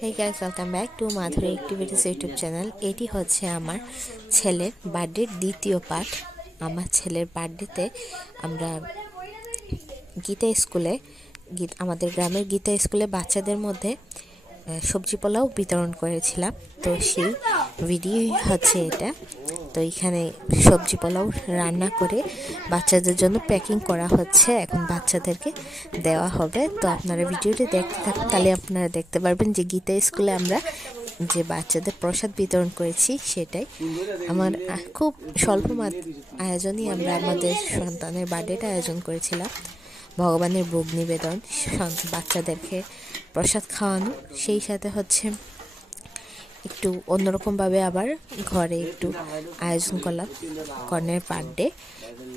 Hey guys, welcome back to Madhuri Activities YouTube channel. এটি হচ্ছে আমার ছেলের বার্থডের দ্বিতীয় পার্ট। আমার ছেলের বার্থডেতে আমরা গীতা স্কুলে আমাদের গ্রামের গীতা স্কুলে বাচ্চাদের মধ্যে সবজি পোলাও বিতরণ করেছিলাম। তো সেই ভিডিও হচ্ছে এটা। তো এখানে সবজি পোলাও রান্না করে বাচ্চাদের জন্য প্যাকিং করা হচ্ছে, এখন বাচ্চাদেরকে দেওয়া হবে। তো আপনারা ভিডিওটি দেখতে থাকুন, তাহলে আপনারা দেখতে পারবেন যে গীতা স্কুলে আমরা যে বাচ্চাদের প্রসাদ বিতরণ করেছি সেটাই। আমার খুব স্বল্প আয়োজনই আমরা আমাদের সন্তানের বার্থডেটা আয়োজন করেছিলাম। ভগবানের ভোগ নিবেদন, বাচ্চাদেরকে প্রসাদ খাওয়ানো, সেই সাথে হচ্ছে একটু অন্যরকমভাবে আবার ঘরে একটু আয়োজন করলাম কর্ণের বার্থডে,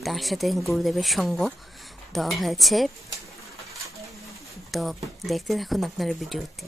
তার সাথে গুরুদেবের সঙ্গ দেওয়া হয়েছে। তো দেখতে থাকুন আপনারা ভিডিওতে।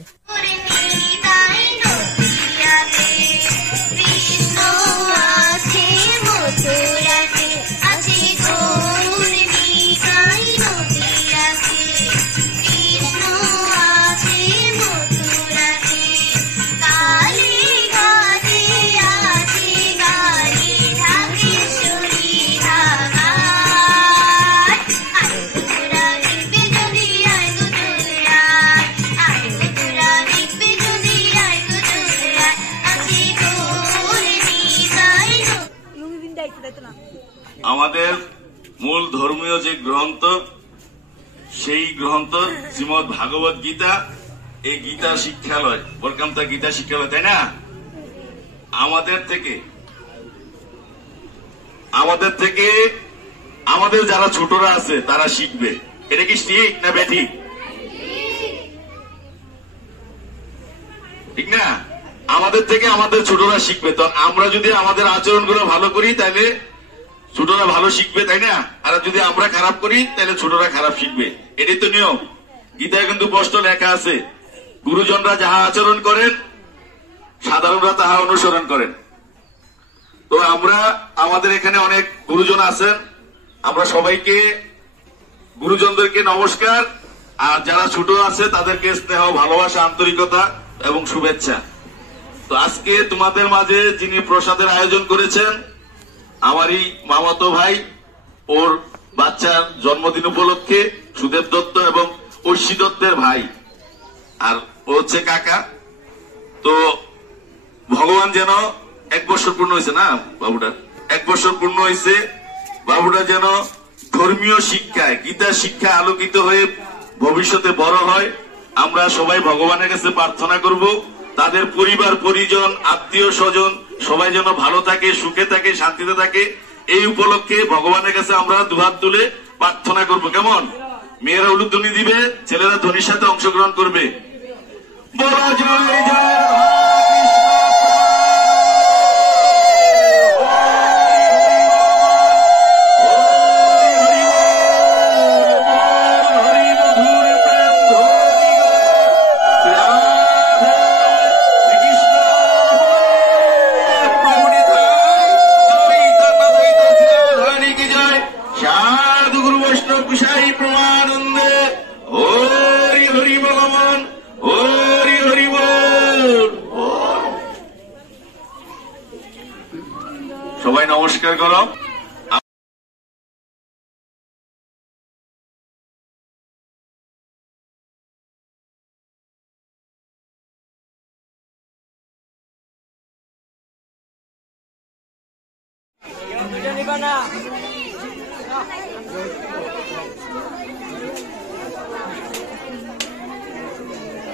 আমাদের মূল ধর্মীয় যে গ্রন্থ, সেই গ্রন্থ শ্রীমদ ভাগবত গীতা, এই গীতা শিক্ষালয়, বলকামতা গীতা শিক্ষালয়, তাই না? আমাদের থেকে আমাদের যারা ছোটরা আছে তারা শিখবে। এটা কি ঠিক না বেঠিক? ঠিক না? আমাদের থেকে আমাদের ছোটরা শিখবে। তো আমরা যদি আমাদের আচরণগুলো ভালো করি তাহলে ছোটরা ভালো শিখবে, তাই না? আর যদি আমরা খারাপ করি তাহলে ছোটরা খারাপ শিখবে। এটাই তো নিয়ম। গীতায় কিন্তু স্পষ্ট লেখা আছে, গুরুজনরা যাহা আচরণ করেন সাধারণরা তাহা অনুসরণ করেন। তো আমরা আমাদের এখানে অনেক গুরুজন আছেন, আমরা সবাইকে গুরুজনদেরকে নমস্কার, আর যারা ছোট আছে তাদেরকে স্নেহ, ভালোবাসা, আন্তরিকতা এবং শুভেচ্ছা। তো আজকে তোমাদের মাঝে যিনি প্রসাদের আয়োজন করেছেন, আমারই মামাতো ভাই, ওর বাচ্চার জন্মদিন উপলক্ষে সুদেব দত্ত এবং ঐশী দত্তের ভাই, আর ও হচ্ছে কাকা। তো ভগবান যেন 1 বছর পূর্ণ হয়েছে না বাবুটার, 1 বছর পূর্ণ হয়েছে, বাবুটা যেন ধর্মীয় শিক্ষায়, গীতা শিক্ষা আলোকিত হয়ে ভবিষ্যতে বড় হয়। আমরা সবাই ভগবানের কাছে প্রার্থনা করব তাদের পরিবার পরিজন, আত্মীয় স্বজন সবাই যেন ভালো থাকে, সুখে থাকে, শান্তিতে থাকে। এই উপলক্ষে ভগবানের কাছে আমরা দুহাত তুলে প্রার্থনা করব। কেমন? মেয়েরা উলুধ্বনি দিবে, ছেলেরা ধ্বনির সাথে অংশগ্রহণ করবে। বলা জয় জয় সবাই নমস্কার করো।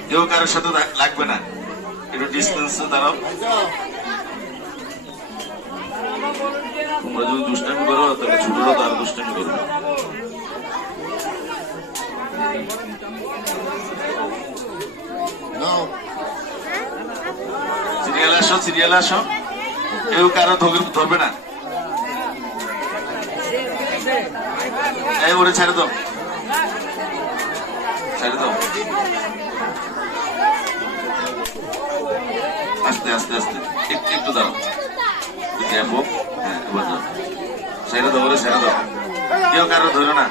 কেউ কারোর সাথে লাগবে না, একটু ডিস্টেন্সে দাঁড়াও। তোমরা যদি দুষ্টামি করো তাহলে ছোটরা তো আর দুষ্টামি করবে। সিরিয়ালে আসো, কেউ কারো ধরবে না। এই ওরে ছেড়ে দাও, আস্তে আস্তে আস্তে, একটু দাঁড়াও। ছেড়ে দাও, ছেড়ে দাও, কেউ কারো ধরো না।